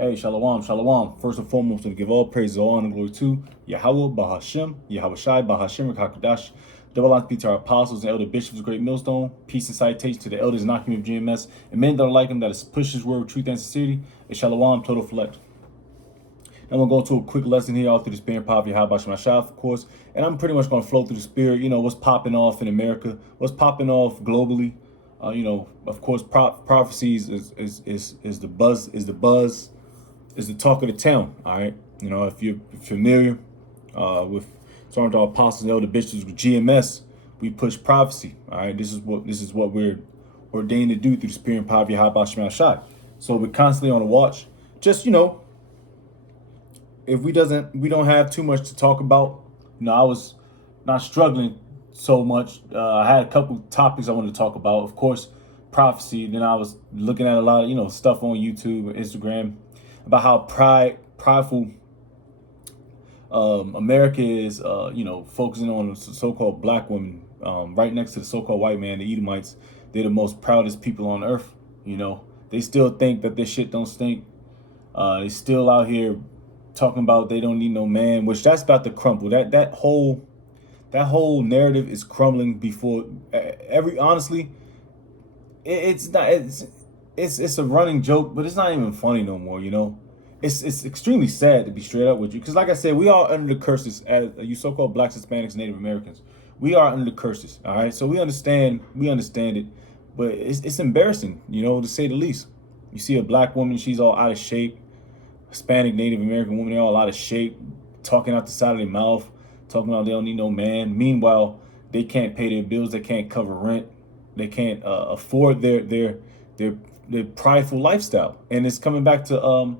Hey, Shalom, Shalom. First and foremost, to give all praise, all honor, and glory to Yahweh, Bahashem, Yahweh Shai, Bahashem, Rakakadash. Double honor be to our apostles and elder bishops of Great Millstone. Peace and citation to the elders and Akim of GMS, and men that are like him, that is push his word with truth and sincerity. And Shalom, total select. I'm going to go into a quick lesson here all through the spirit and power of Yahweh Shai, of course. And I'm pretty much going to flow through the spirit, what's popping off in America, what's popping off globally. Of course, prophecies is the buzz, is the talk of the town. All right. If you're familiar with some of the apostles and elder bishops with GMS, we push prophecy. All right. This is what we're ordained to do through the spirit and power of Yahweh Shai. So we're constantly on the watch. Just, if we don't have too much to talk about, I was not struggling so much. I had a couple topics I wanted to talk about. Of course, prophecy. Then I was looking at a lot of stuff on YouTube and Instagram about how prideful America is. Focusing on the so-called black women, right next to the so-called white man, the Edomites. They're the most proudest people on earth. They still think that this shit don't stink. They still out here talking about they don't need no man, which that's about to crumble. That whole narrative is crumbling before honestly, it's a running joke, but it's not even funny no more. It's extremely sad, to be straight up with you, because like I said, we are under the curses as you so-called blacks, Hispanics, Native Americans. We are under the curses. All right, so we understand it, but it's embarrassing, to say the least. You see a black woman, she's all out of shape. Hispanic, Native American women, they're all out of shape, talking out the side of their mouth, talking about they don't need no man. Meanwhile, they can't pay their bills, they can't cover rent, they can't afford their prideful lifestyle, and it's coming back to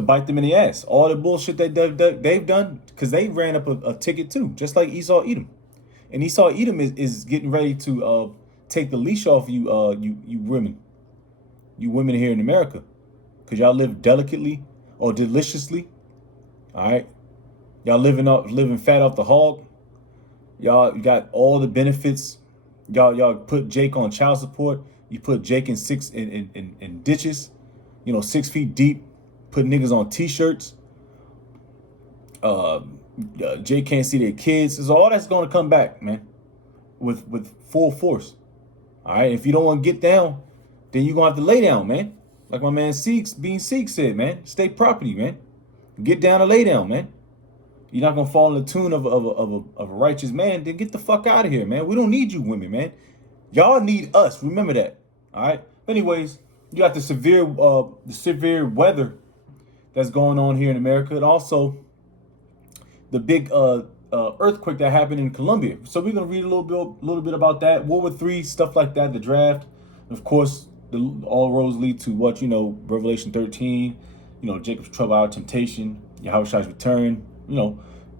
bite them in the ass. All the bullshit that they've done, because they ran up a ticket too, just like Esau Edom, and Esau Edom is getting ready to take the leash off you women here in America, because y'all live delicately or deliciously. All right, y'all living fat off the hog. Y'all got all the benefits. Y'all put Jake on child support. You put Jake in ditches, 6 feet deep. Put niggas on t-shirts. Jake can't see their kids. So all that's going to come back, man, with full force. All right, if you don't want to get down, then you're going to have to lay down, man. Like my man Being Seek said, man, stay property, man. Get down and lay down, man. You're not going to fall in the tune of a righteous man, then get the fuck out of here, man. We don't need you women, man. Y'all need us. Remember that. All right. But anyways, you got the severe weather that's going on here in America, and also the big earthquake that happened in Colombia. So we're going to read a little bit about that. World War III, stuff like that, the draft. And of course, all roads lead to what, Revelation 13, Jacob's trouble, our temptation, Yahweh Shai's return,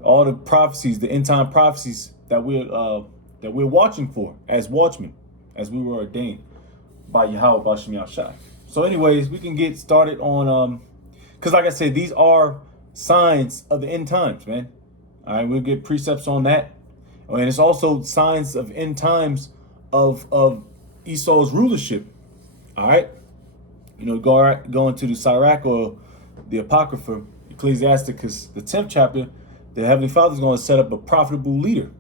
all the prophecies, the end time prophecies that we're watching for as watchmen, as we were ordained by Yahweh Bashem Shai. So anyways, we can get started on, because like I said, these are signs of the end times, man. All right, we'll get precepts on that. And it's also signs of end times of Esau's rulership. All right, go into the Sirach or the Apocrypha, Ecclesiasticus, the 10th chapter. The Heavenly Father is going to set up a profitable leader,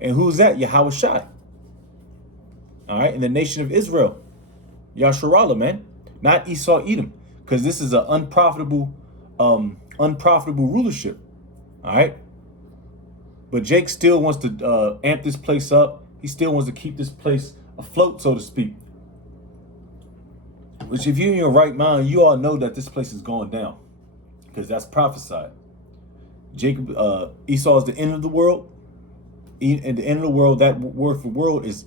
and who's that? Yahweh Shai. All right, in the nation of Israel, Yasharallah, man, not Esau Edom, because this is an unprofitable rulership. All right, but Jake still wants to amp this place up. He still wants to keep this place afloat, so to speak. Which, if you're in your right mind, you all know that this place is going down, because that's prophesied. Esau is the end of the world. And the end of the world, that word for world is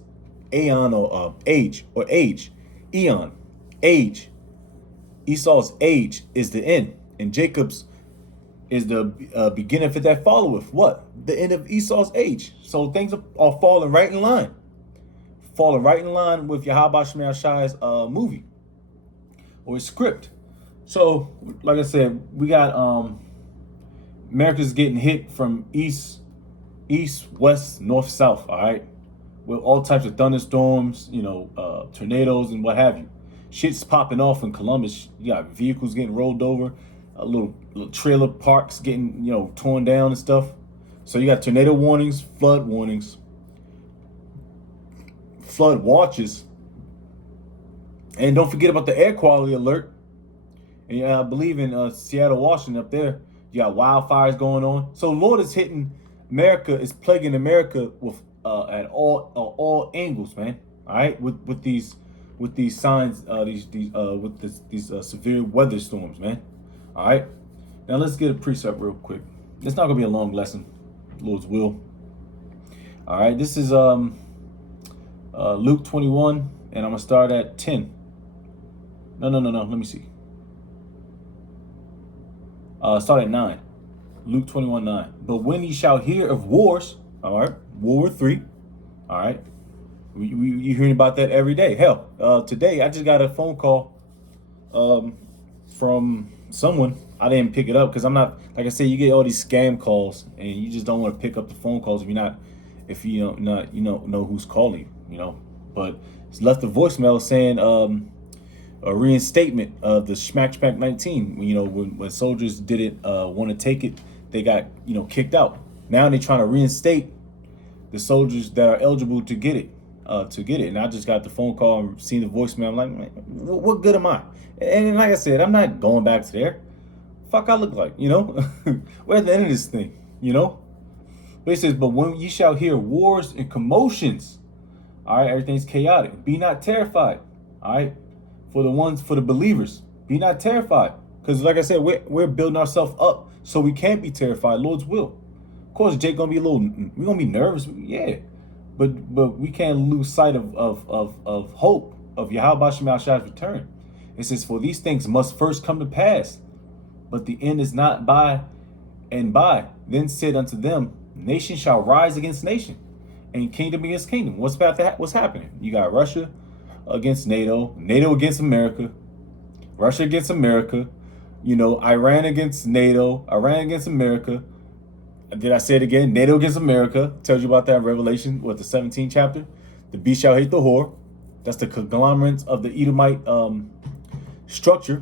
aeon, or age, or age. Eon, age. Esau's age is the end, and Jacob's is the beginning for that followeth. What? The end of Esau's age. So things are falling right in line. Falling right in line with Yahweh Shai Shai's movie or his script. So, like I said, we got America's getting hit from east, west, north, south, all right? With all types of thunderstorms, tornadoes and what have you. Shit's popping off in Columbus. You got vehicles getting rolled over, little trailer parks getting, torn down and stuff. So you got tornado warnings, flood watches, and don't forget about the air quality alert. And I believe in Seattle, Washington, up there, you got wildfires going on. So Lord is hitting America, is plaguing America with at all angles, man. All right, with these signs, these severe weather storms, man. All right. Now let's get a precept real quick. It's not gonna be a long lesson, Lord's will. All right. This is Luke 21, and I'm gonna start at 10. No. Let me see. Start at 9. Luke 21:9. But when ye shall hear of wars, all right, World War III, all right, you hearing about that every day. Hell, today I just got a phone call from someone. I didn't pick it up because I'm not, like I said, you get all these scam calls and you just don't want to pick up the phone calls if you don't know who's calling you. But it's left a voicemail saying a reinstatement of the Schmack 19. When soldiers didn't want to take it, they got kicked out. Now they're trying to reinstate the soldiers that are eligible to get it. And I just got the phone call and seen the voicemail. I'm like, man, what good am I? And like I said, I'm not going back to there. Fuck, I look like, we're at the end of this thing, But it says, but when you shall hear wars and commotions, all right, everything's chaotic. Be not terrified, all right. For the believers, be not terrified, because like I said, we're building ourselves up so we can't be terrified. Lord's will. Of course, Jake we're gonna be nervous, yeah. But we can't lose sight of hope of Yahweh Shema Shai's return. It says, for these things must first come to pass, but the end is not by and by. Then said unto them, nation shall rise against nation, and kingdom against kingdom. What's happening? You got Russia against NATO, NATO against America, Russia against America, Iran against NATO, Iran against America. Did I say it again? NATO against America. Tells you about that in Revelation, the 17th chapter. The beast shall hate the whore. That's the conglomerate of the Edomite structure.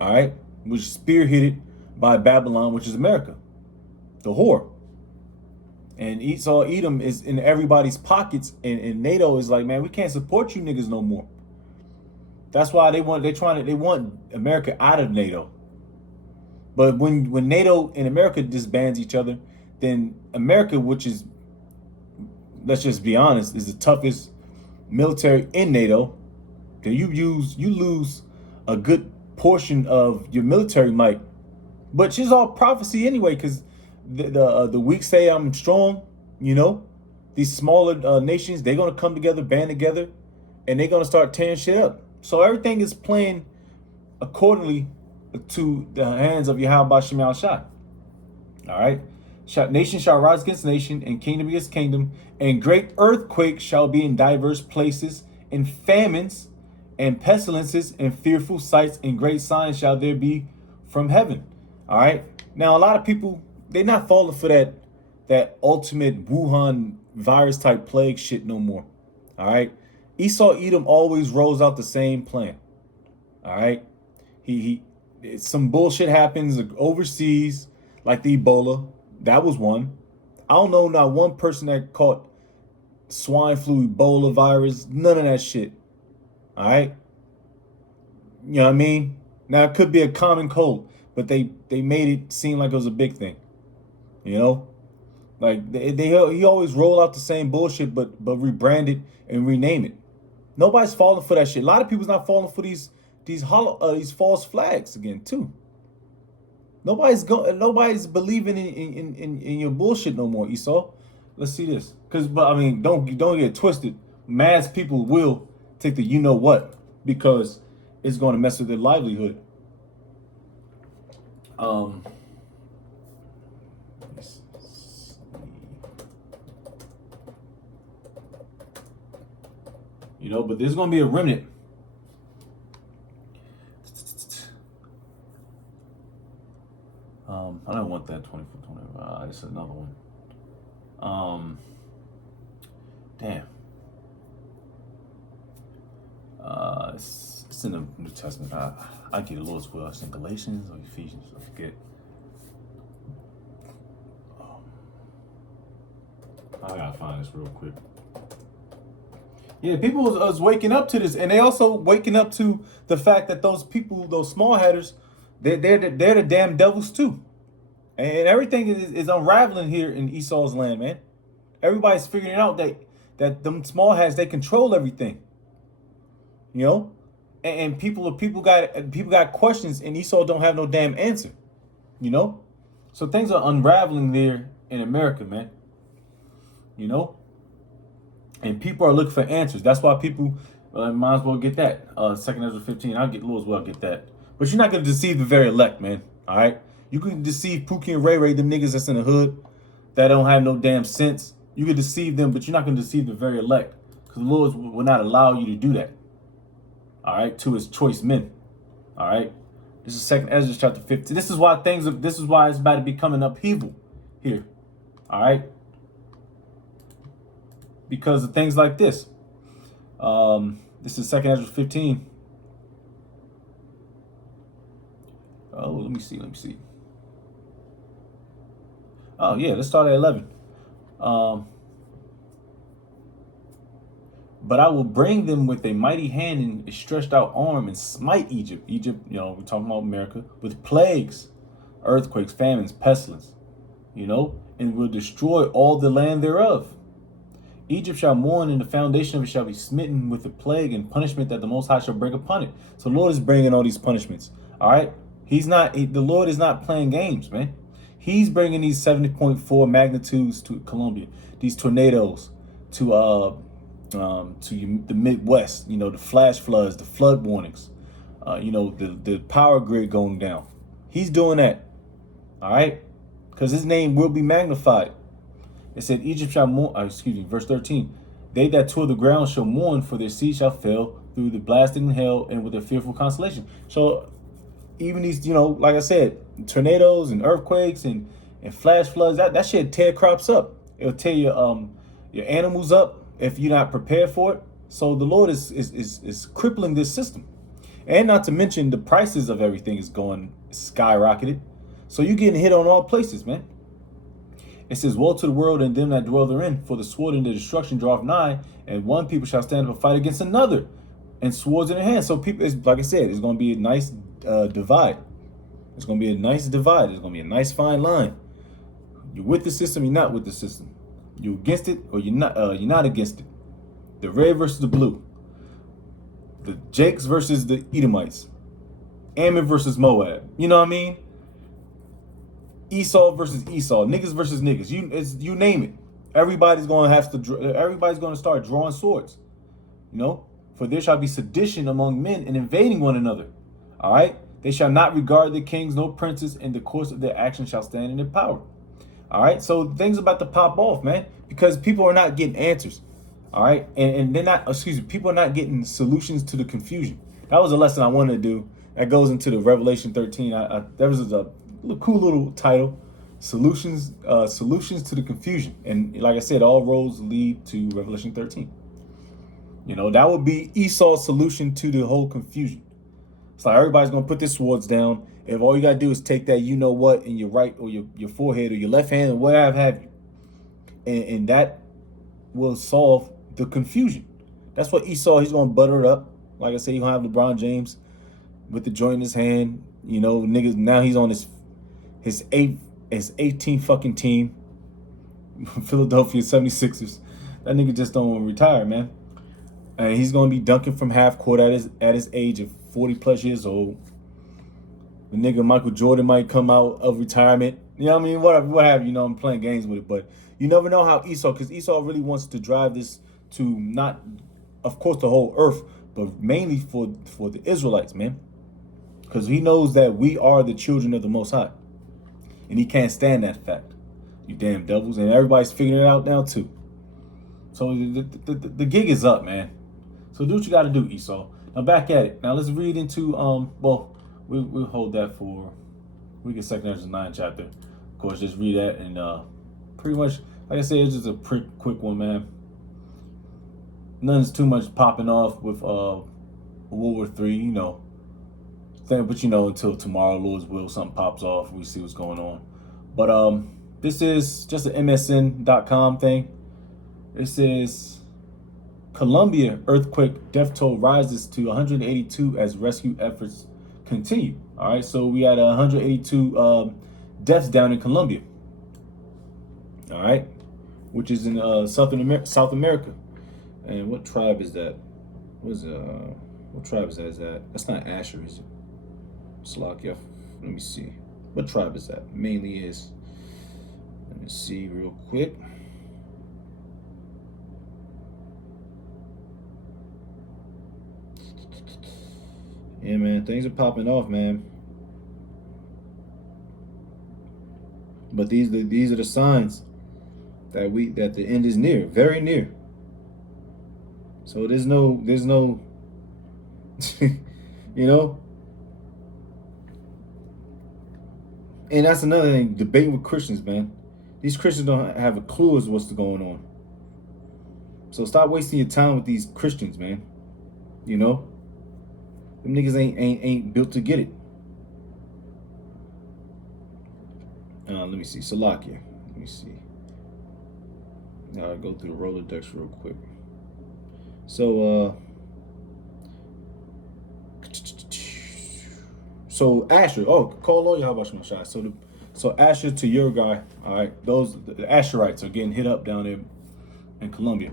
All right, which is spearheaded by Babylon, which is America, the whore. And Esau, Edom is in everybody's pockets, and NATO is like, man, we can't support you niggas no more. That's why they want America out of NATO. But when NATO and America disbands each other, then America, which is, let's just be honest, is the toughest military in NATO, then you lose a good portion of your military might. But it's all prophecy anyway, because the weak say I'm strong. These smaller nations, they're gonna come together, band together, and they're gonna start tearing shit up. So everything is playing accordingly to the hands of Yahweh Shema Shai. All right. Nation shall rise against nation, and kingdom against kingdom, and great earthquakes shall be in diverse places, and famines and pestilences and fearful sights and great signs shall there be from heaven. All right. Now a lot of people, they're not falling for that ultimate Wuhan virus type plague shit no more. All right. Esau Edom always rolls out the same plan. All right. Some bullshit happens overseas, like the Ebola. That was one. I don't know not one person that caught swine flu, Ebola virus, none of that shit. All right. You know what I mean? Now it could be a common cold, but they made it seem like it was a big thing. Like he always roll out the same bullshit, but rebrand it and rename it. Nobody's falling for that shit. A lot of people's not falling for these false flags again too. Nobody's believing in your bullshit no more, Esau. Let's see this, but I mean, don't get twisted. Mass people will take the what because it's going to mess with their livelihood. But there's going to be a remnant. I don't want that 24/20. It's another one. Damn. Let's in the New Testament? I get the Lord's will. It's in Galatians or Ephesians. I forget. I gotta find this real quick. Yeah, people was waking up to this, and they also waking up to the fact that those people, those small headers, they're the damn devils too, and everything is unraveling here in Esau's land, man. Everybody's figuring out that them small heads, they control everything, you know, and people got questions, and Esau don't have no damn answer, you know. So things are unraveling there in America, man. You know, and people are looking for answers. That's why people might as well get that. 2 Ezra 15. I'll get Lord's will, I'll get that. But you're not gonna deceive the very elect, man. All right, you can deceive Pookie and Ray Ray, them niggas that's in the hood that don't have no damn sense. You can deceive them, but you're not gonna deceive the very elect, because the Lord will not allow you to do that. All right, to His choice men. All right, this is 2 Ezra chapter 15. This is why it's about to become an upheaval here. All right. Because of things like this. This is 2 Ezra 15. Oh, let me see. Oh, yeah, let's start at 11. But I will bring them with a mighty hand and a stretched out arm and smite Egypt. Egypt, you know, we're talking about America, with plagues, earthquakes, famines, pestilence, you know, and will destroy all the land thereof. Egypt shall mourn, and the foundation of it shall be smitten with the plague and punishment that the Most High shall bring upon it. So the Lord is bringing all these punishments. All right, the Lord is not playing games, man. He's bringing these 70.4 magnitudes to Colombia, these tornadoes to the Midwest. You know, the flash floods, the flood warnings. You know, the power grid going down. He's doing that. All right, because His name will be magnified. It said, Egypt shall mourn, verse 13. They that tore the ground shall mourn, for their seed shall fail through the blasting hail and with a fearful consolation. So even these, you know, like I said, tornadoes and earthquakes and flash floods, that shit tear crops up. It'll tear your animals up if you're not prepared for it. So the Lord is crippling this system. And not to mention the prices of everything is going skyrocketed. So you're getting hit on all places, man. It says, woe to the world and them that dwell therein, for the sword and the destruction draweth nigh, and one people shall stand up and fight against another, and swords in their hands. So people, like I said, it's going to be a nice divide. It's going to be a nice divide. It's going to be a nice fine line. You're with the system, you're not with the system. You're against it, or you're not against it. The red versus the blue. The Jakes versus the Edomites. Ammon versus Moab. You know what I mean? Esau versus Esau, niggas versus niggas. You name it. Everybody's going to start drawing swords. You know, for there shall be sedition among men and invading one another. All right, they shall not regard their kings, no princes, and the course of their action shall stand in their power. All right, so things about to pop off, man, because people are not getting answers. All right, and they're not. People are not getting solutions to the confusion. That was a lesson I wanted to do. That goes into the Revelation 13. There was a cool little title, solutions to the confusion, and like I said, all roads lead to Revelation 13. You know, that would be Esau's solution to the whole confusion. It's like everybody's gonna put their swords down. If all you gotta do is take that, you know what, in your right or your forehead or your left hand or whatever have you, and that will solve the confusion. That's what Esau, he's gonna butter it up. Like I said, he's gonna have LeBron James with the joint in his hand. You know, niggas, now he's on his 18th fucking team, Philadelphia 76ers. That nigga just don't want to retire, man. And he's gonna be dunking from half court at his age of 40 plus years old. The nigga Michael Jordan might come out of retirement. You know what I mean? What have you know? I'm playing games with it, but you never know how Esau, because Esau really wants to drive this to not, of course, the whole earth, but mainly for the Israelites, man. Because he knows that we are the children of the Most High. And he can't stand that fact. You damn devils. And everybody's figuring it out now, too. So the gig is up, man. So do what you got to do, Esau. Now back at it. Now let's read into, well, we'll hold that for, we get 2 Ezra 9 chapter. Of course, just read that. And pretty much, like I said, it's just a quick one, man. Nothing's too much popping off with World War III, you know. But you know, until tomorrow, Lord's will, something pops off, we see what's going on. But this is just an MSN.com thing. This is Colombia earthquake death toll rises to 182 as rescue efforts continue. All right, so we had 182 deaths down in Colombia. All right, which is in South America. And what tribe is that? What tribe is that? That's not Asher, is it? Slovakia. Let me see. What tribe is that? Mainly is. Let me see real quick. Yeah, man, things are popping off, man. But these are the signs that the end is near, very near. So there's no you know. And that's another thing, debating with Christians, man. These Christians don't have a clue as what's going on. So stop wasting your time with these Christians, man. You know? Them niggas ain't built to get it. Let me see. Salakia. Let me see. Now I'll go through the Rolodex real quick. So Asher, call on Yahabashim. So Asher to your guy, all right. The Asherites are getting hit up down there in Colombia.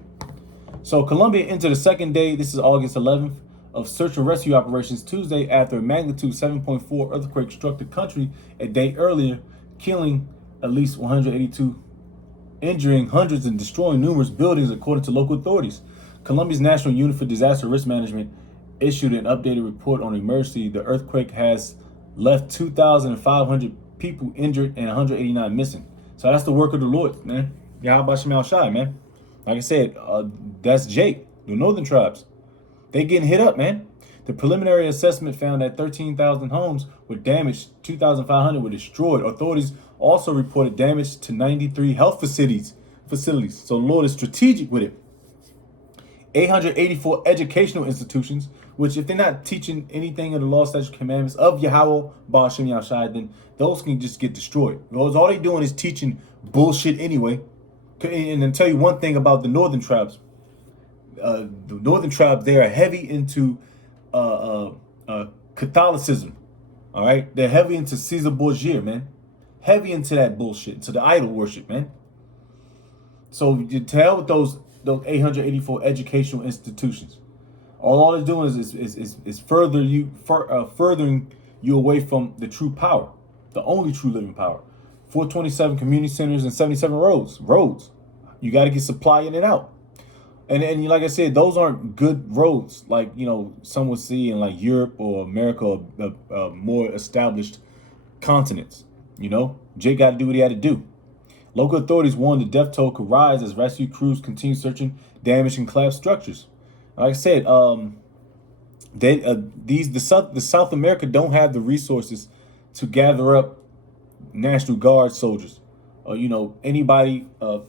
So Colombia entered the second day. This is August 11th of search and rescue operations Tuesday after a magnitude 7.4 earthquake struck the country a day earlier, killing at least 182, injuring hundreds and destroying numerous buildings, according to local authorities. Colombia's National Unit for Disaster Risk Management issued an updated report on emergency. The earthquake has left 2,500 people injured and 189 missing. So that's the work of the Lord, man. Yahweh Shem Shai, man. Like I said, that's Jake, the northern tribes. They getting hit up, man. The preliminary assessment found that 13,000 homes were damaged, 2,500 were destroyed. Authorities also reported damage to 93 health facilities. So the Lord is strategic with it. 884 educational institutions, which if they're not teaching anything of the law, statutes, commandments of Yahweh, Baal Shem Yahshai, then those can just get destroyed. Because all they doing is teaching bullshit anyway. And then tell you one thing about the northern tribes. The northern tribes, they are heavy into Catholicism. All right? They're heavy into Caesar Borgia, man. Heavy into that bullshit, to the idol worship, man. So you tell with those 884 educational institutions. All they're doing is furthering you away from the true power, the only true living power. 427 community centers and 77 roads. You got to get supply in and out. And like I said, those aren't good roads like, you know, some would see in like Europe or America or more established continents. You know, Jake got to do what he had to do. Local authorities warned the death toll could rise as rescue crews continue searching damaged and collapsed structures. Like I said, the South America don't have the resources to gather up National Guard soldiers, or you know, anybody of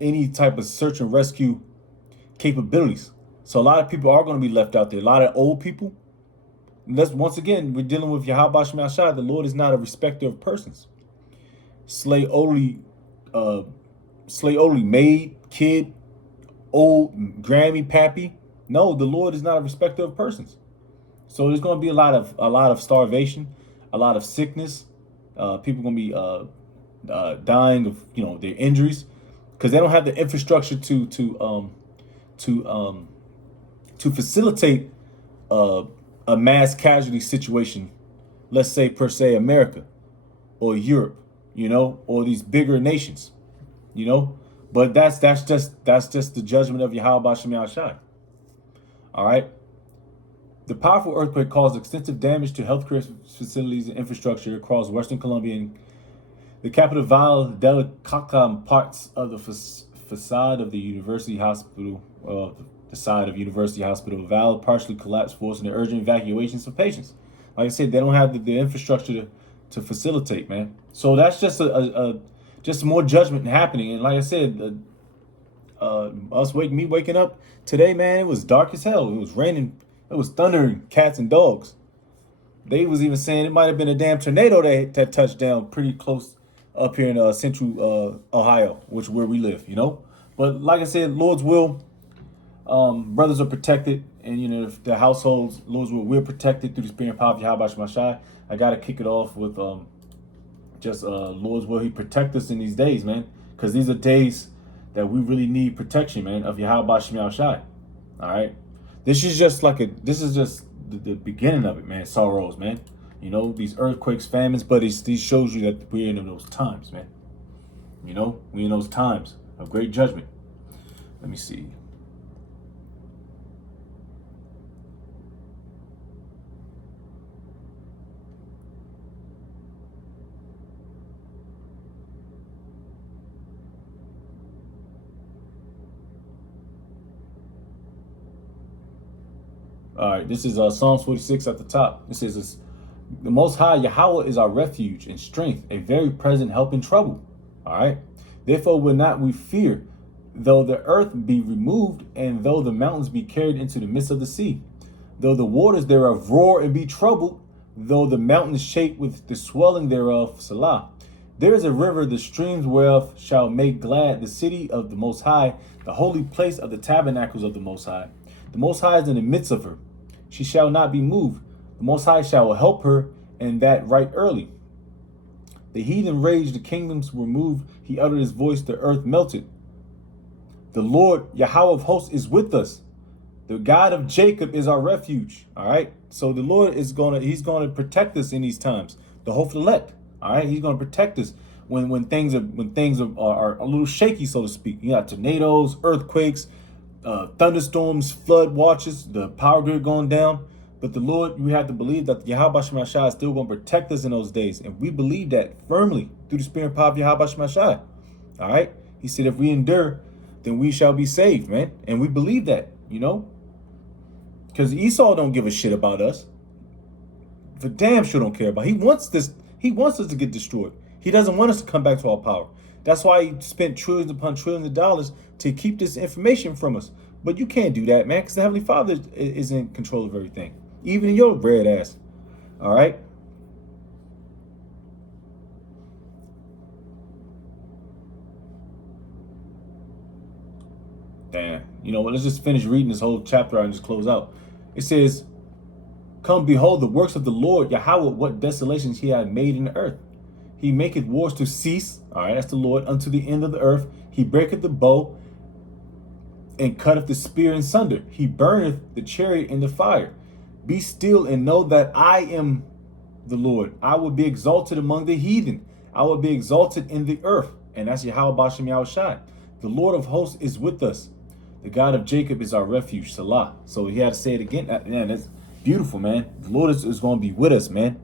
any type of search and rescue capabilities. So a lot of people are going to be left out there. A lot of old people. Once again, we're dealing with Yahweh Shem Yahshai. The Lord is not a respecter of persons. Slay only maid, kid, old Grammy, pappy. No, the Lord is not a respecter of persons. So there's going to be a lot of starvation, a lot of sickness. People going to be dying of, you know, their injuries because they don't have the infrastructure to facilitate a mass casualty situation. Let's say per se America or Europe, you know, or these bigger nations, you know. But that's just the judgment of Yahweh Shem Yahshai. All right. The powerful earthquake caused extensive damage to healthcare facilities and infrastructure across Western Colombia and the capital Valle del Cauca. Parts of the facade of the University Hospital, the side of University Hospital Valle partially collapsed, forcing the urgent evacuations of patients. Like I said, they don't have the infrastructure to facilitate, man. So that's just just more judgment happening. And like I said, waking up today, man, it was dark as hell. It was raining It was thundering cats and dogs. They was even saying it might have been a damn tornado that touched down pretty close up here in central Ohio, which is where we live, you know. But like I said, Lord's will, brothers are protected, and you know the households, Lord's will, we're protected through the spirit and power of Yahweh Shemashai. I gotta kick it off with just Lord's will. He protect us in these days, man, because these are days that we really need protection, man, of Yahweh Shemashai. All right, this is just the beginning of it, man. Sorrows, man. You know, these earthquakes, famines, but these shows you that we're in those times, man. You know, we in those times of great judgment. Let me see. All right, this is Psalms 46 at the top. It says this: the Most High Yahweh is our refuge and strength, a very present help in trouble. All right. Therefore will not we fear, though the earth be removed, and though the mountains be carried into the midst of the sea, though the waters thereof roar and be troubled, though the mountains shake with the swelling thereof. Salah. There is a river, the streams whereof shall make glad the city of the Most High, the holy place of the tabernacles of the Most High. The Most High is in the midst of her. She shall not be moved. The Most High shall help her, and that right early. The heathen raged, the kingdoms were moved. He uttered his voice, the earth melted. The Lord, Yahweh of hosts, is with us. The God of Jacob is our refuge. All right. So the Lord he's gonna protect us in these times. The hope elect. All right. He's gonna protect us when things are a little shaky, so to speak. You got tornadoes, earthquakes, thunderstorms, flood watches, the power grid going down. But the Lord, we have to believe that Yahweh Shemashai is still going to protect us in those days. And we believe that firmly through the spirit and power of Yahweh Shemashai. All right. He said, if we endure, then we shall be saved, man. And we believe that, you know, because Esau don't give a shit about us. For damn sure don't care about. He wants us to get destroyed. He doesn't want us to come back to our power. That's why he spent trillions upon trillions of dollars to keep this information from us. But you can't do that, man, because the Heavenly Father is in control of everything. Even in your red ass. All right. Damn. You know what? Let's just finish reading this whole chapter and just close out. It says, come behold the works of the Lord, Yahweh, what desolations he hath made in the earth. He maketh wars to cease. All right, that's the Lord, unto the end of the earth. He breaketh the bow and cutteth the spear in sunder. He burneth the chariot in the fire. Be still and know that I am the Lord. I will be exalted among the heathen. I will be exalted in the earth. And that's Yahweh Bashem Yahushai. The Lord of hosts is with us. The God of Jacob is our refuge. Salah. So he had to say it again. Man, that's beautiful, man. The Lord is going to be with us, man.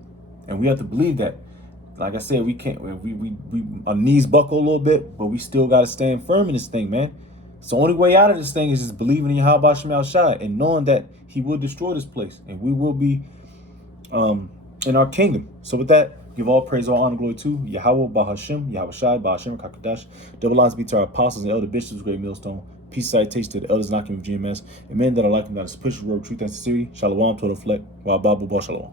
And we have to believe that. Like I said, we can't. We our knees buckle a little bit, but we still got to stand firm in this thing, man. It's the only way out of this thing is just believing in Yahweh Shemel Shai and knowing that he will destroy this place and we will be in our kingdom. So with that, give all praise, all honor, glory to Yahweh Bahashem, Yahweh Shai, Bahashem, Kakadash. Double lines be to our apostles and elder bishops, great millstone. Peace citation to the elders knocking with GMS. And men that are like him, that is push road, truth and sincerity. Shalom, total fleck. Wa babu ba shalom.